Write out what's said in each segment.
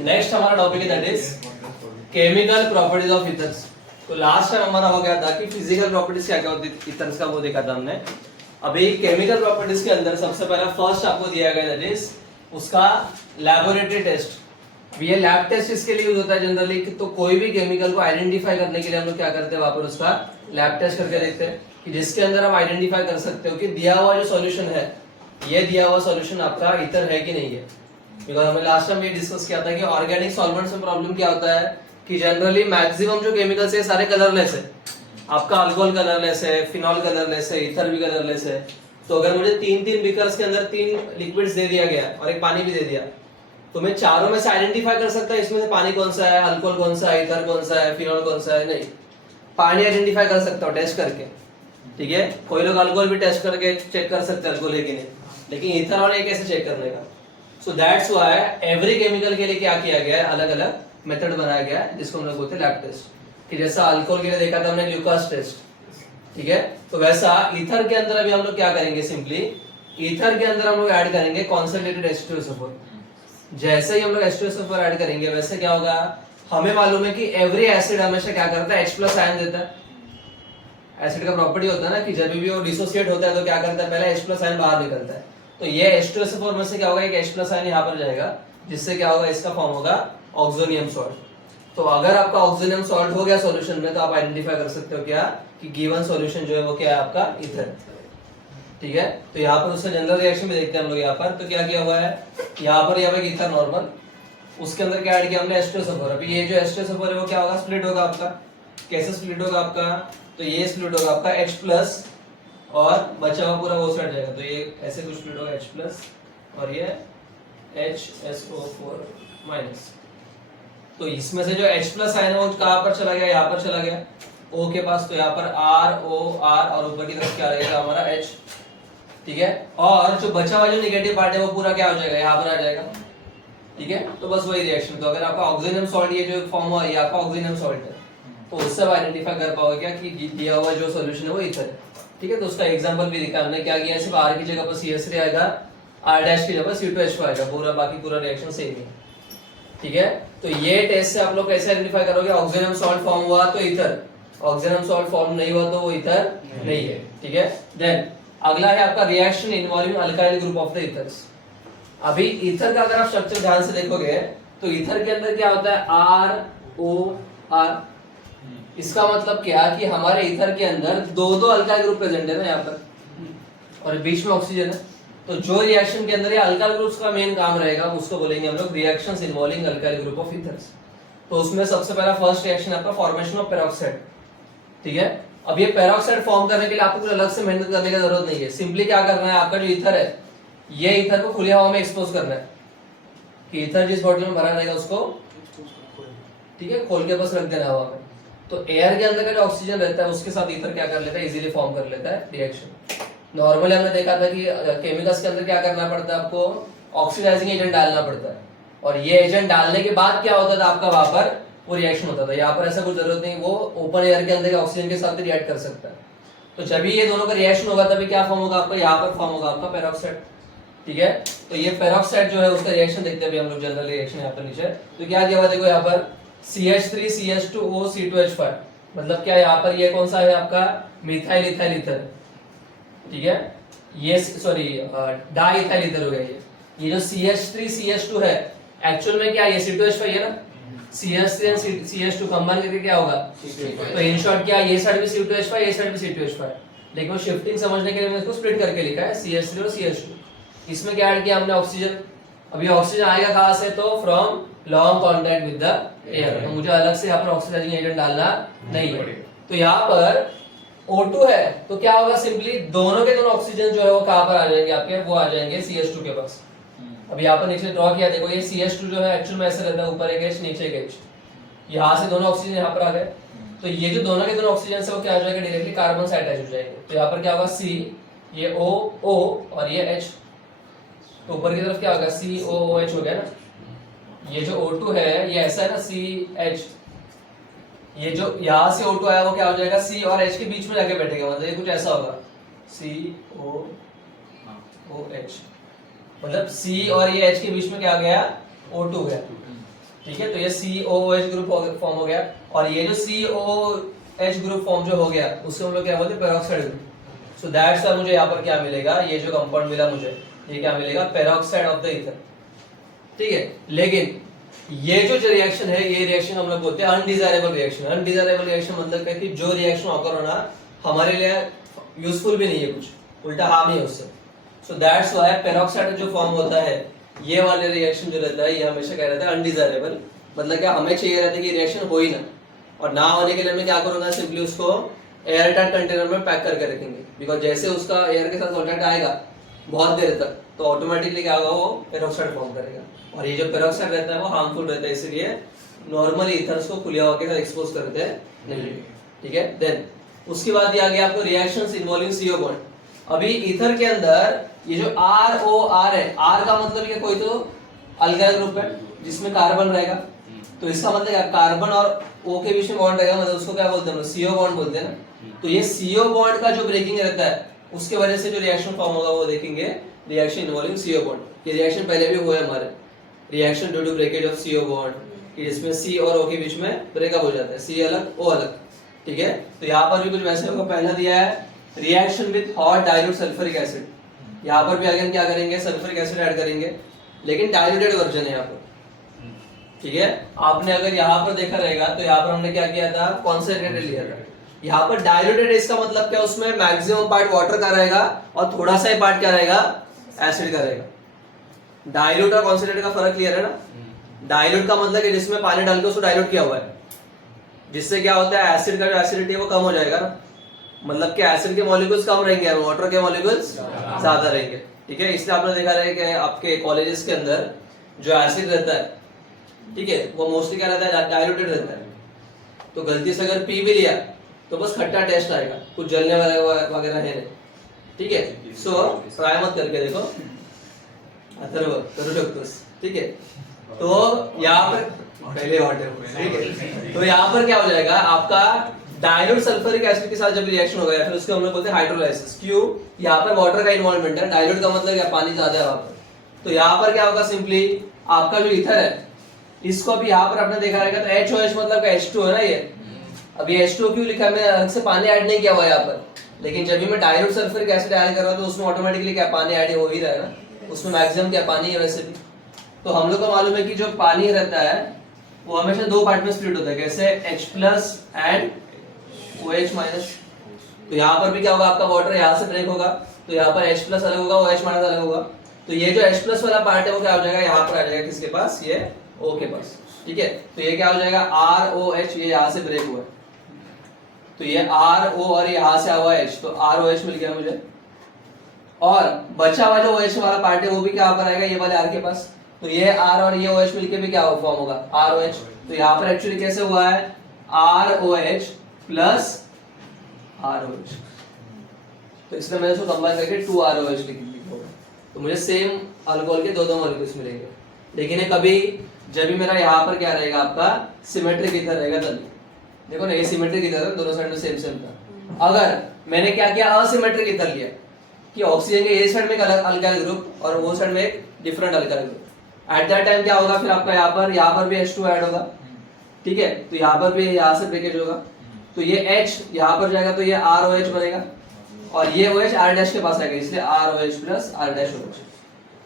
Next हमारा topic है that is chemical properties of ethers. तो लास्ट टाइम हमारा हो गया था कि फिजिकल प्रॉपर्टीज क्या क्या होती है ईथर्स का, वो देखा था हमने। अभी केमिकल प्रॉपर्टीज के अंदर सबसे पहला फर्स्ट आपको दिया गया दैट इज उसका लैबोरेटरी टेस्ट। ये लैब टेस्ट इसके लिए यूज होता है जनरली, तो कोई भी केमिकल को आइडेंटिफाई करने के लिए हम लोग क्या करते हैं, वहां पर उसका लैब टेस्ट करके देखते हैं कि जिसके अंदर हम आइडेंटिफाई कर सकते हो कि दिया हुआ जो सॉल्यूशन है, ये दिया हुआ सॉल्यूशन आपका ईथर है कि नहीं है। बिकॉज हमने लास्ट टाइम ये डिस्कस किया था कि ऑर्गेनिक सॉल्वेंट्स में प्रॉब्लम क्या होता है कि जनरली मैक्सिमम जो केमिकल्स है सारे कलरलेस है। आपका अल्कोहल कलरलेस है, फिनॉल कलरलेस है, ईथर भी कलरलेस है। तो अगर मुझे तीन बीकर्स के अंदर 3 लिक्विड्स दे दिया गया और एक पानी भी दे दिया, तो मैं चारों में से आइडेंटिफाई कर सकता है इसमें से पानी कौन सा है, अल्कोहल कौन सा है, ईथर कौन सा है, फिनॉल कौन सा है? नहीं, पानी आइडेंटिफाई कर सकता हूँ टेस्ट करके। ठीक है, कोई लोग अल्कोहल भी टेस्ट करके चेक कर सकते हैं अल्कोहल है कि नहीं, लेकिन ईथर और ये कैसे चेक करने का? So that's why every chemical के लिए क्या किया गया है, अलग अलग मेथड बनाया गया है जिसको हम लोग बोलते हैं लैब टेस्ट। कि जैसा अल्कोहल के लिए देखा था हमने ल्यूकास टेस्ट, ठीक है, तो वैसा ईथर के अंदर अभी हम लोग क्या करेंगे, सिंपली ईथर के अंदर हम लोग ऐड करेंगे कॉन्संट्रेटेड H2SO4। जैसे ही हम लोग H2SO4 ऐड करेंगे वैसे क्या होगा, हमें मालूम है कि एवरी एसिड हमेशा क्या करता है, H+ आयन देता है। एसिड का प्रॉपर्टी होता है ना कि जब भी वो डिसोसिएट होता है तो क्या करता है, पहले H+ आयन बाहर निकलता है। तो ये H2SO4 में से क्या होगा, एक H+ आयन यहाँ पर जाएगा, जिससे क्या होगा, इसका फॉर्म होगा ऑक्सोनियम सॉल्ट। तो अगर आपका ऑक्सोनियम सॉल्ट हो गया सॉल्यूशन में, तो आप आइडेंटिफाई कर सकते हो क्या कि गिवन सॉल्यूशन जो है वो क्या है, आपका ईथर। ठीक है, तो यहाँ पर उसका जनरल रिएक्शन भी देखते हैं हम लोग। यहाँ पर तो क्या किया हुआ है, यहाँ पर ईथर नॉर्मल, उसके अंदर क्या ऐड किया हमने H2SO4। अभी ये जो H2SO4 है वो क्या होगा, स्प्लिट होगा आपका। कैसे स्प्लिट होगा आपका, तो ये स्प्लिट होगा आपका H+ और बचा हुआ पूरा वो साइड जाएगा, तो ये ऐसे कुछ स्प्लिट होगा H+ और ये HSO4-। तो इसमें से जो H+ आयन है वो कहाँ पर चला गया, यहाँ पर चला गया O के पास, तो यहाँ पर ROR और ऊपर की तरफ क्या रहेगा हमारा H। ठीक है, और जो बचा हुआ जो नेगेटिव पार्ट है वो पूरा क्या हो जाएगा, यहाँ पर आ जाएगा। ठीक है, तो बस वही रिएक्शन। तो अगर आपका ऑक्सीजन सॉल्ट ये जो फॉर्म हुआ, ये आपका ऑक्सीजन सॉल्ट है, तो उससे आप आइडेंटिफाई कर पाओगे क्या कि दिया हुआ जो सॉल्यूशन है वो ईथर है। ठीक है, तो उसका एग्जांपल भी दिखा हमने। क्या किया, सिर्फ R की जगह पर CH3 आएगा, R' की जगह C2H4 आएगा, पूरा बाकी पूरा रिएक्शन सेम है। ठीक है, तो ये टेस्ट से आप लोग कैसे आइडेंटिफाई करोगे, ऑक्सीजन सॉल्ट फॉर्म हुआ तो ईथर, ऑक्सीजन सॉल्ट फॉर्म नहीं हुआ तो वो ईथर नहीं है। ठीक है, देन अगला है आपका reaction involving alkyl group of the ethers. अभी ईथर का अगर आप स्ट्रक्चर ध्यान से देखोगे तो ईथर के अंदर क्या होता है, ROR। इसका मतलब क्या कि हमारे ईथर के अंदर दो अल्काइल ग्रुप प्रेजेंट है ना यहाँ पर, और बीच में ऑक्सीजन है। तो जो रिएक्शन के अंदर ये अल्काइल ग्रुप्स का मेन काम रहेगा उसको बोलेंगे हम लोग reactions involving alkyl group of ethers. तो उसमें सबसे पहला फर्स्ट रिएक्शन आपका फॉर्मेशन ऑफ पेरोक्साइड। ठीक है, अब ये पेरोक्साइड फॉर्म करने के लिए आपको कुछ अलग से मेहनत करने की जरूरत नहीं है। सिंपली क्या करना है, आपका जो ईथर है ये ईथर को खुली हवा में एक्सपोज करना है कि ईथर जिस बॉटल में भरा रहेगा उसको, ठीक है, खोल के बस रख देना हवा में। तो एयर के अंदर का जो ऑक्सीजन रहता है उसके साथ ईथर क्या कर लेता है, इजीली फॉर्म कर लेता है रिएक्शन। नॉर्मली हमने देखा था कि केमिकल्स के अंदर क्या करना पड़ता है, आपको ऑक्सीडाइजिंग एजेंट डालना पड़ता है, और ये एजेंट डालने के बाद क्या होता था आपका, वहां पर वो रिएक्शन होता था। यहाँ पर ऐसा कुछ जरूरत नहीं, वो ओपन एयर के अंदर के ऑक्सीजन के साथ रिएक्ट कर सकता है। तो जब ये दोनों का रिएक्शन होगा तभी क्या फॉर्म होगा आपका, यहाँ पर फॉर्म होगा आपका पेरोक्साइड। ठीक है, तो ये पेरोक्साइड जो है उसका रिएक्शन देखते हैं अभी हम लोग, जनरल रिएक्शन यहाँ पर नीचे। तो क्या दिया हुआ देखो यहाँ पर CH3 CH2O C2H5, मतलब क्या यहाँ पर ये कौन सा है आपका, मिथाइल इथाइल ईथर। ठीक है, ये सॉरी डाई इथाइल ईथर हो गया। ये जो CH3 CH2 है एक्चुअल में क्या, ये C2H5 है ना, CH3 और CH2 कंबाइन करके क्या होगा, तो इन शॉर्ट क्या, ये साइड भी C2H5 ये साइड भी C2H5, लेकिन वो शिफ्टिंग समझने के लिए मैंने इसको स्प्लिट करके लिखा है CH3 और CH2। इसमें क्या ऐड किया हमने, ऑक्सीजन। अभी ऑक्सीजन आएगा कहां से, तो from long contact with the air, तो मुझे अलग से यहाँ पर ऑक्सीडाइजिंग एजेंट डालना नहीं है। तो यहाँ पर O2 है तो क्या होगा, सिंपली दोनों के दोनों ऑक्सीजन जो है वो कहां पर आ जाएंगे आपके, वो आ जाएंगे CH2 के पास। अब यहाँ पर नीचे ड्रॉ किया देखो, ये CH2 जो है एक्चुअल में ऐसे रहता है, ऊपर एक H नीचे एक H, यहाँ से दोनों ऑक्सीजन यहाँ पर आ गए, तो ये जो दोनों के दोनों ऑक्सीजन से वो क्या हो जाएगा, डायरेक्टली कार्बन से अटैच हो जाएंगे। तो यहाँ पर क्या होगा, C, ये O और ये H, तो ऊपर की तरफ क्या होगा, COOH हो गया ना। ये जो O2 है ये ऐसा है ना, CH, ये जो यहाँ से O2 आया वो क्या हो जाएगा, C और H के बीच में जाके बैठेगा, मतलब ये कुछ ऐसा होगा COOH, मतलब C और ये H के बीच में क्या आ गया, O2 गया। ठीक है, तो ये COOH ग्रुप फॉर्म हो गया, और ये जो COOH ग्रुप फॉर्म जो हो गया उसको हम लोग क्या बोलते हैं, peroxide group. So that's why मुझे यहाँ पर क्या मिलेगा, ये जो कंपाउंड मिला मुझे, ये क्या मिलेगा, पेरोक्साइड ऑफ द ईथर। ठीक है, लेकिन ये जो रिएक्शन है, ये रिएक्शन हम लोग बोलते हैं अनडिजायरेबल रिएक्शन। अनडिजायरेबल रिएक्शन मतलब क्या कि जो रिएक्शन ऑकर होना हमारे लिए यूजफुल भी नहीं है, कुछ उल्टा हार्म ही है उससे। सो दैट्स व्हाई पेरोक्साइड जो फॉर्म होता है, ये वाले रिएक्शन जो रहता है, ये हमेशा क्या रहता है, अनडिजायरेबल। मतलब क्या, हमें चाहिए रहता है कि रिएक्शन हो ही ना, और ना होने के लिए मैं क्या करूंगा, सिंपली उसको एयर टाइट कंटेनर में पैक करके रखेंगे। बिकॉज जैसे उसका एयर के साथ कांटेक्ट आएगा बहुत देर तक, तो ऑटोमेटिकली क्या होगा, वो पेरोक्साइड फॉर्म करेगा। और ये जो पेरोक्साइड रहता है वो हार्मफुल रहता है, इसलिए नॉर्मली ईथर्स को खुली हवा के साथ एक्सपोज करते हैं नहीं। ठीक है, देन उसके बाद ये आ गया आपको रिएक्शंस इन्वॉल्विंग CO बॉन्ड। अभी ईथर के अंदर ये जो ROR है, R का मतलब ये कोई तो अल्काइल ग्रुप है जिसमें कार्बन रहेगा, तो इसका मतलब क्या, कार्बन और O के बीच में बॉन्ड रहेगा, मतलब उसको क्या बोलते हैं, CO बॉन्ड बोलते हैं ना। तो ये CO बॉन्ड का जो ब्रेकिंग रहता है, उसके वजह से जो रिएक्शन फॉर्म होगा वो देखेंगे, रिएक्शन इन्वॉल्विंग CO बॉन्ड। ये रिएक्शन पहले भी हुआ है हमारे, reaction due to breakage of CO bond, कि जिसमें C और O के बीच में ब्रेकअप हो जाता है, C अलग O अलग। ठीक है, तो यहाँ पर भी कुछ वैसे होगा। पहला दिया है reaction with hot dilute sulphuric acid, यहाँ पर भी अगेन क्या करेंगे, सल्फ्यूरिक एसिड ऐड करेंगे, लेकिन डाइल्यूटेड वर्जन है यहाँ पर। ठीक है, आपने अगर यहाँ पर देखा रहेगा तो यहाँ पर हमने क्या किया था, कॉन्सेंट्रेटेड लिया था। यहाँ पर डाइल्यूटेड, इसका मतलब क्या, उसमें मैक्सिमम पार्ट वाटर का रहेगा और थोड़ा सा ही पार्ट क्या रहेगा, एसिड का रहेगा। डाइल्यूट और कॉन्सेंट्रेट का फर्क क्लियर है ना। डाइल्यूट का मतलब कि जिसमें पानी डाल के उसको डाइल्यूट किया हुआ है, जिससे क्या होता है, एसिड का जो एसिडिटी है वो कम हो जाएगा ना। मतलब कि एसिड के मॉलिक्यूल्स कम रहेंगे और वाटर के मॉलिक्यूल्स ज्यादा रहेंगे। ठीक है, इसलिए आपने देखा रहेगा कि आपके कॉलेजेस के अंदर जो एसिड रहता है, ठीक है, वो मोस्टली क्या रहता है, डाइल्यूटेड रहता है। तो गलती से अगर पी भी लिया तो बस खट्टा टेस्ट आएगा, कुछ जलने वगैरह है नहीं। ठीक है, सो ट्राई मत करके देखो, अथर्व करू शकतोस। ठीक है, तो यहाँ पर पहले वाटर, ठीक है, तो यहाँ पर क्या हो जाएगा, आपका डाइल्यूट सल्फ्यूरिक एसिड के साथ जब रिएक्शन होगा, या फिर उसको हम लोग बोलते हैं हाइड्रोलाइसिस। क्यों, यहाँ पर वाटर का इन्वॉल्वमेंट है, डाइल्यूट का मतलब क्या, पानी ज्यादा है वहां पर। तो यहाँ पर क्या होगा, सिंपली आपका जो ईथर है, इसको अभी यहाँ पर आपने देखा रहेगा, तो HOH मतलब H2 है ना ये। अभी H2 क्यों लिखा है, मैंने अलग से पानी ऐड नहीं किया हुआ है यहाँ पर, लेकिन जब भी मैं डाइल्यूट सल्फ्यूरिक एसिड ऐड कर रहा हूँ तो उसमें ऑटोमेटिकली क्या पानी ऐड हो ही रहा है ना, उसमें मैक्सिमम क्या पानी है वैसे भी। तो हम लोग को मालूम है कि जो पानी रहता है वो हमेशा दो पार्ट में स्प्लिट होता है, कैसे, H+ एंड OH-। तो यहाँ पर भी क्या होगा, आपका वाटर यहाँ से ब्रेक होगा, तो यहाँ पर H+ अलग होगा, OH- अलग होगा। तो ये जो H+ वाला पार्ट है वो क्या हो जाएगा, यहाँ पर आ जाएगा, किसके पास, ये O के पास। ठीक है, तो ये क्या हो जाएगा, ROH, ये यहाँ से ब्रेक हुआ है, तो ये RO और यहाँ से हुआ H, तो ROH मिल गया मुझे। और बचा हुआ जो OH वाला पार्ट है वो भी क्या पर आएगा, ये वाले R के पास। तो ये R और ये OH मिलके भी क्या फॉर्म होगा, ROH। तो यहाँ पर एक्चुअली कैसे हुआ है, ROH प्लस ROH, तो इसलिए मैंने इसको कंबाइन करके 2ROH लिख दिया। तो मुझे सेम अल्कोहल के दो मॉलिक्यूल्स मिलेंगे। लेकिन कभी जब भी मेरा यहाँ पर क्या रहेगा, आपका सिमेट्रिक ईथर रहेगा तभी। देखो ना, ये सिमेट्रिक ईथर है, दोनों साइड में सेम सेम था। अगर मैंने क्या किया, असिमेट्रिक ईथर लिया, कि ऑक्सीजन के ये साइड में एक अलग अल्काइल ग्रुप और वो साइड में एक different alkyl group, at that time क्या होगा, फिर आपका यहाँ पर भी H2 ऐड होगा। ठीक है, तो यहाँ पर भी यहाँ से ब्रेकेज होगा, तो ये H यहाँ पर जाएगा, तो ये ROH बनेगा, और ये OH R' के पास आएगा, इसलिए ROH प्लस R'OH।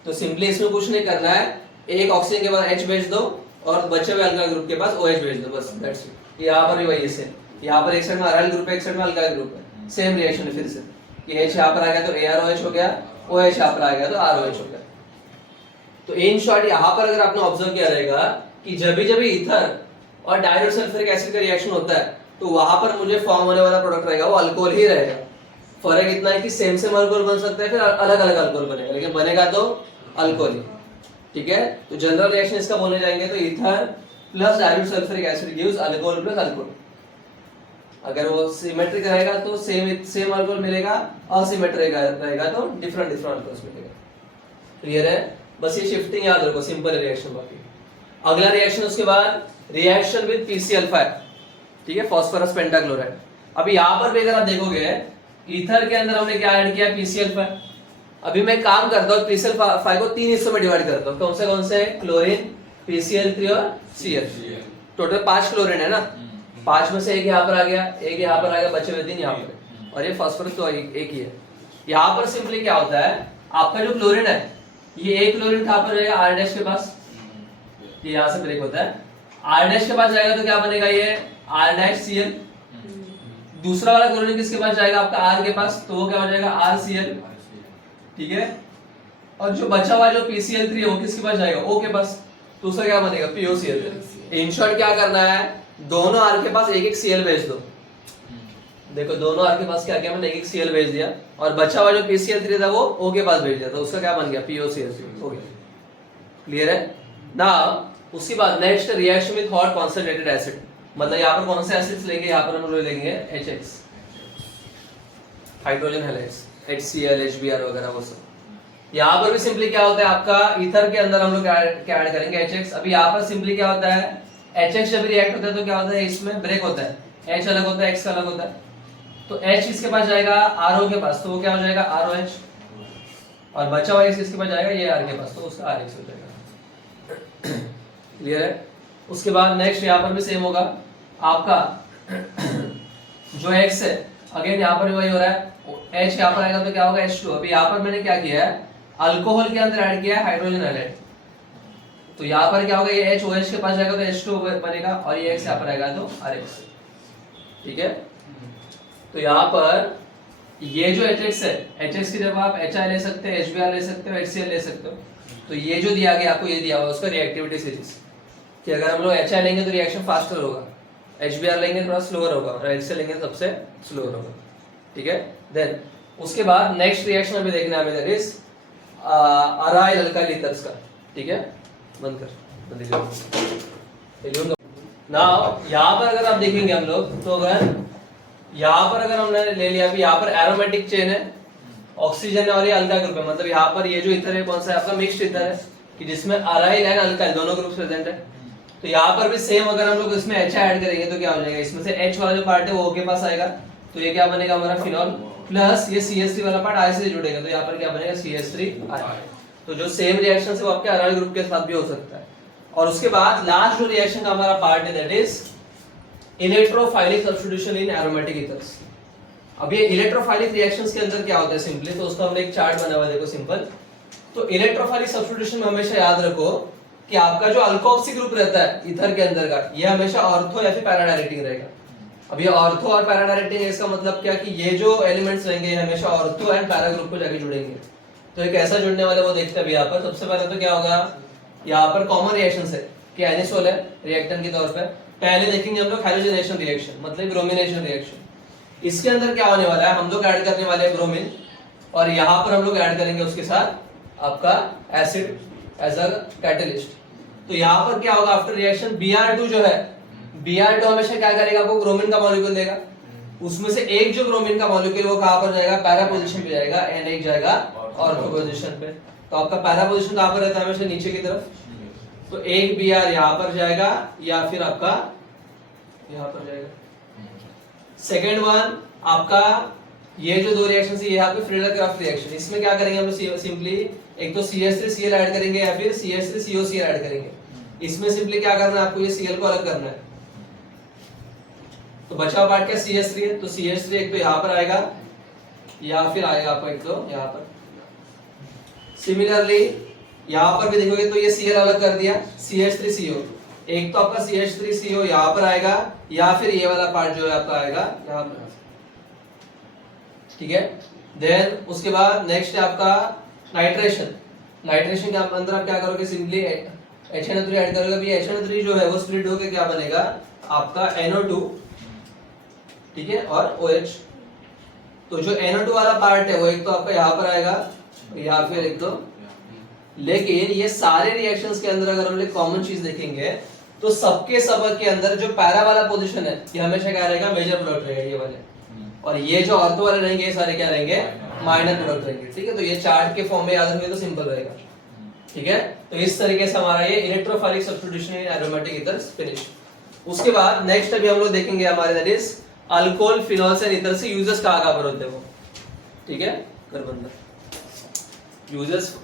तो सिंपली इसमें कुछ नहीं करना है, एक ऑक्सीजन के पास H भेज दो और बचे हुए अल्काइल ग्रुप के पास OH भेज दो, बस दैट्स इट। यहाँ पर भी वही है, यहाँ पर एक साइड में अराइल ग्रुप है, एक साइड में अल्काइल ग्रुप है, सेम रिएक्शन है फिर से, कि H यहाँ पर आ गया तो AROH हो गया, OH यहाँ पर आ गया तो ROH हो गया। तो इन शॉर्ट यहाँ पर अगर आपने ऑब्जर्व किया रहेगा कि जब भी ईथर और डाइल्यूट सल्फ्यूरिक एसिड का रिएक्शन होता है, तो वहां पर मुझे फॉर्म होने वाला प्रोडक्ट रहेगा वो अल्कोहल ही रहेगा। फर्क इतना है कि सेम अल्कोहल बन सकता है, फिर अलग अलग अल्कोहल बनेगा, लेकिन बनेगा तो अल्कोहल ही। ठीक है, तो जनरल रिएक्शन इसका बोलने जाएंगे तो ether plus dilute sulphuric acid gives alcohol plus alcohol. अगर वो सिमेट्रिक रहेगा तो सेम अल्कोहल मिलेगा, असिमेट्रिक रहेगा तो डिफरेंट अल्कोहल्स मिलेगा। क्लियर है, बस ये शिफ्टिंग याद रखो, सिंपल रिएक्शन। बाकी अगला रिएक्शन उसके बाद रिएक्शन विद PCl5, ठीक है, फास्फोरस पेंटाक्लोराइड। अभी यहाँ पर भी अगर आप देखोगे, ईथर के अंदर हमने क्या ऐड किया, PCl5। अभी मैं काम करता हूँ PCl5 को 3 हिस्सों में डिवाइड करता हूँ, कौन से, क्लोरीन, PCl3 और Cl, टोटल 5 क्लोरीन है ना, 5 में से एक यहाँ पर आ गया, एक यहाँ पर आ गया, बचे हुए 3 यहाँ पर, और ये फास्फोरस तो एक ही है। यहाँ पर सिंपली क्या होता है, आपका जो क्लोरीन है ये एक क्लोरीन कहाँ पर रहेगा, R डैश के पास, ये यहाँ से ब्रेक होता है, R डैश के पास जाएगा तो क्या बनेगा, ये R डैश Cl। दूसरा वाला क्लोरीन किसके पास जाएगा, आपका R के पास, तो वो क्या हो जाएगा RCl, ठीक है। और जो बचा हुआ जो PCl3 है वो किसके पास जाएगा, O के पास, तो उसका क्या बनेगा POCl। इन शॉर्ट क्या करना है, दोनों R के पास एक एक Cl भेज दो। देखो दोनों R के पास क्या किया मैंने, एक एक Cl भेज दिया, और बचा हुआ जो PCl3 था वो O के पास भेज दिया, तो उसका क्या बन गया POCl हो गया। क्लियर है ना। उसके बाद next reaction with hot concentrated acid, मतलब यहाँ पर कौन से एसिड्स लेंगे, यहाँ पर हम लोग लेंगे HX, hydrogen halides, HCl HBr वगैरह वो सब। यहाँ पर भी सिंपली क्या होता है, आपका ईथर के अंदर हम लोग क्या ऐड करेंगे HX। अभी यहाँ पर सिंपली क्या होता है, HX जब रिएक्ट होता है तो क्या होता है, इसमें ब्रेक होता है, H अलग होता है, X अलग होता है, तो H इसके पास जाएगा RO के पास, तो वो क्या हो जाएगा ROH, और बचा हुआ X इसके पास जाएगा ये R के पास, तो उसका RX हो जाएगा। क्लियर है। उसके बाद नेक्स्ट यहाँ पर भी सेम होगा आपका जो X है, अगेन यहाँ पर भी वही हो रहा है, H यहाँ पर आएगा तो क्या होगा H2। अभी यहाँ पर मैंने क्या किया है, अल्कोहल के अंदर ऐड किया है हाइड्रोजन हैलाइड, तो यहाँ पर क्या होगा, ये H OH के पास जाएगा तो H2 बनेगा, और ये X यहाँ पर आएगा तो RX, ठीक है। तो यहाँ पर ये जो HX है, HX की जगह आप HI ले सकते हैं, HBr ले सकते हो, HCl ले सकते हो, तो ये जो दिया गया आपको, ये दिया हुआ उसका रिएक्टिविटी सीरीज, कि अगर हम लोग HI लेंगे तो रिएक्शन फास्टर होगा, HBr लेंगे थोड़ा स्लोअर होगा, और HCl लेंगे सबसे स्लोअर होगा, ठीक है। देन उसके बाद नेक्स्ट रिएक्शन अभी देखना है हमें, इज अराइल अल्काइल ईथर्स का, ठीक है। बंद कर ना। यहाँ पर अगर आप देखेंगे हम लोग, तो अगर यहाँ पर अगर हमने ले लिया, अभी यहाँ पर एरोमेटिक चेन है, ऑक्सीजन है और ये अल्काइल ग्रुप है, मतलब यहाँ पर ये जो ईथर है कौन सा है, आपका मिक्स्ड ईथर है, कि जिसमें अराइल एंड अल्काइल दोनों ग्रुप्स प्रेजेंट है। तो यहाँ पर भी सेम, अगर हम लोग इसमें HI ऐड करेंगे तो क्या हो जाएगा, इसमें से H वाला जो पार्ट है वो O के पास आएगा, तो ये क्या बनेगा हमारा फिनॉल, प्लस ये CH3 वाला पार्ट I से जुड़ेगा, तो यहाँ पर क्या बनेगा CH3I। तो जो सेम रिएक्शन है वो आपके अराइल ग्रुप के साथ भी हो सकता है। और उसके बाद लास्ट जो रिएक्शन का हमारा पार्ट है, that is electrophilic substitution in aromatic ethers. अब ये इलेक्ट्रोफाइलिक रिएक्शंस के अंदर क्या होता है सिंपली, तो उसका हमने एक चार्ट बना हुआ है, देखो सिंपल। तो इलेक्ट्रोफाइलिक सब्स्टिट्यूशन में हमेशा याद रखो कि आपका जो अल्कोक्सी ग्रुप रहता है ईथर के अंदर का, ये हमेशा ऑर्थो या फिर पैराडायरेक्टिक रहेगा। अब ये ऑर्थो और पैराडायरेक्टिक है, इसका मतलब क्या कि ये जो एलिमेंट्स रहेंगे हमेशा ऑर्थो एंड पैरा ग्रुप को जाके जुड़ेंगे। तो ये कैसा जुड़ने वाले वो देखते हैं अभी। यहाँ पर सबसे पहले तो क्या होगा, यहाँ पर कॉमन रिएक्शन है कि एनिसोल है रिएक्टेंट के तौर पर। पहले देखेंगे हम लोग हाइड्रोजनेशन रिएक्शन, मतलब ब्रोमिनेशन रिएक्शन। इसके अंदर क्या होने वाला है, हम लोग ऐड करने वाले हैं ब्रोमीन, और यहाँ पर हम लोग ऐड करेंगे उसके साथ आपका एसिड एज अ कैटलिस्ट। तो यहाँ पर क्या होगा, आफ्टर रिएक्शन Br2 जो है, Br2 हमेशा क्या करेगा, आपको ब्रोमीन का मॉलिक्यूल देगा। उसमें से एक जो ब्रोमीन का मॉलिक्यूल वो कहाँ पर जाएगा, पैरा पोजीशन पे जाएगा, एंड एक जाएगा ऑर्थो पोजीशन पे। तो आपका पैरा पोजीशन कहाँ पर रहता है, हमेशा नीचे की तरफ। तो एक Br यहाँ पर जाएगा या फिर आपका यहाँ पर जाएगा। सेकेंड वन आपका ये जो दो रिएक्शन है, ये यहाँ पे फ्रीडल-क्राफ्ट रिएक्शन। इसमें क्या करेंगे हम लोग, सिंपली एक तो CH3Cl ऐड करेंगे या फिर CH3COCl ऐड करेंगे। इसमें सिंपली क्या करना है आपको, ये Cl को अलग करना है। तो बचा हुआ पार्ट क्या CH3 है, तो CH3 एक तो यहाँ पर आएगा या फिर आएगा आपको एक तो यहाँ पर। सिमिलरली यहाँ पर भी देखोगे तो ये Cl अलग कर दिया, CH3CO। एक तो आपका CH3CO यहाँ पर आएगा या फिर ये वाला पार्ट जो है आपका आएगा यहाँ पर, ठीक है। देन उसके बाद नेक्स्ट है आपका नाइट्रेशन। नाइट्रेशन के अंदर आप क्या करोगे, सिंपली HNO3 ऐड करोगे। अभी HNO3 जो है वो स्प्लिट होकर क्या बनेगा आपका NO2, ठीक है, और OH। तो जो NO2 वाला पार्ट है वो एक तो आपका यहाँ पर आएगा या फिर एक तो, लेकिन ये सारे रिएक्शंस के अंदर अगर हम लोग कॉमन चीज देखेंगे तो सबके सब के अंदर जो पैरा वाला पोजीशन है ये हमेशा क्या रहेगा, मेजर प्रोडक्ट रहेगा ये वाले, और ये जो ऑर्थो वाले रहेंगे ये सारे क्या रहेंगे, माइनर प्रोडक्ट रहेंगे, ठीक है। तो ये चार्ट के फॉर्म में याद रखोगे तो सिंपल रहेगा, ठीक है। तो इस तरीके से हमारा ये इलेक्ट्रोफाइलिक substitution in aromatic ethers finish. उसके बाद नेक्स्ट अभी हम लोग देखेंगे हमारे, that is alcohol phenols and ethers से यूजेस कहां पर होते हैं वो, ठीक है। कर बंदा यूजेस